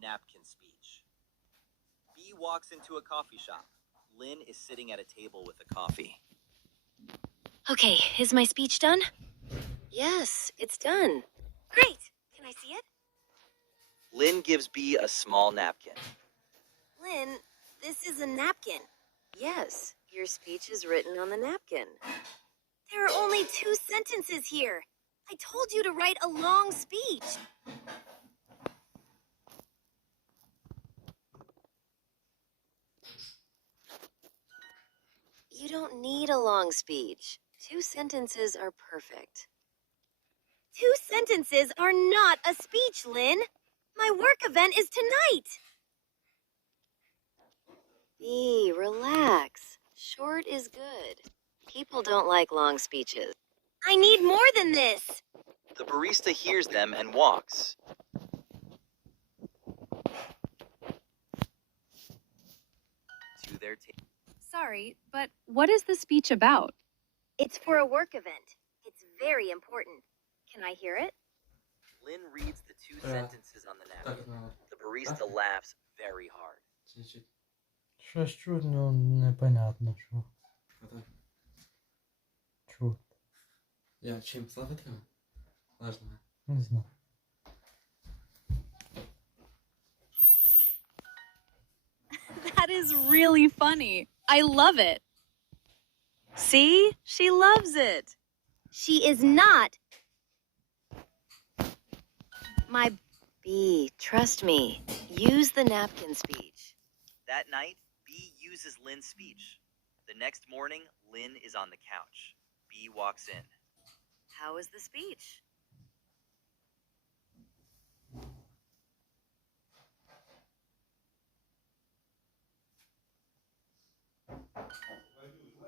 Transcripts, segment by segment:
napkin speech. B walks into a coffee shop. Lynn is sitting at a table with a coffee. Okay, is my speech done? Yes, it's done. Great! Can I see it? Lynn gives B a small napkin. Lynn, this is a napkin. Yes, your speech is written on the napkin. There are only 2 sentences here. I told you to write a long speech. You don't need a long speech. 2 sentences are perfect. 2 sentences are not a speech, Lynn. My work event is tonight. B, relax. Short is good. People don't like long speeches. I need more than this. The barista hears them and walks. To their table. Sorry, but what is the speech about? It's for a work event. It's very important. Can I hear it? Lynn reads the 2 sentences on the napkin. The barista laughs very hard. Щось чутно непонятно, що. Чут. Я чим славити? Важно. Не знаю. That is really funny. I love it. See? She loves it. She is not. My B, trust me. Use the napkin speech. That night, B uses Lynn's speech. The next morning, Lynn is on the couch. B walks in. How was the speech?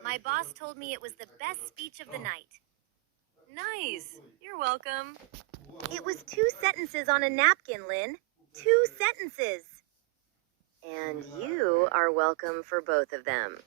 My boss told me it was the best speech of the night. Nice. You're welcome. It was 2 sentences on a napkin, Lynn. 2 sentences. And you are welcome for both of them.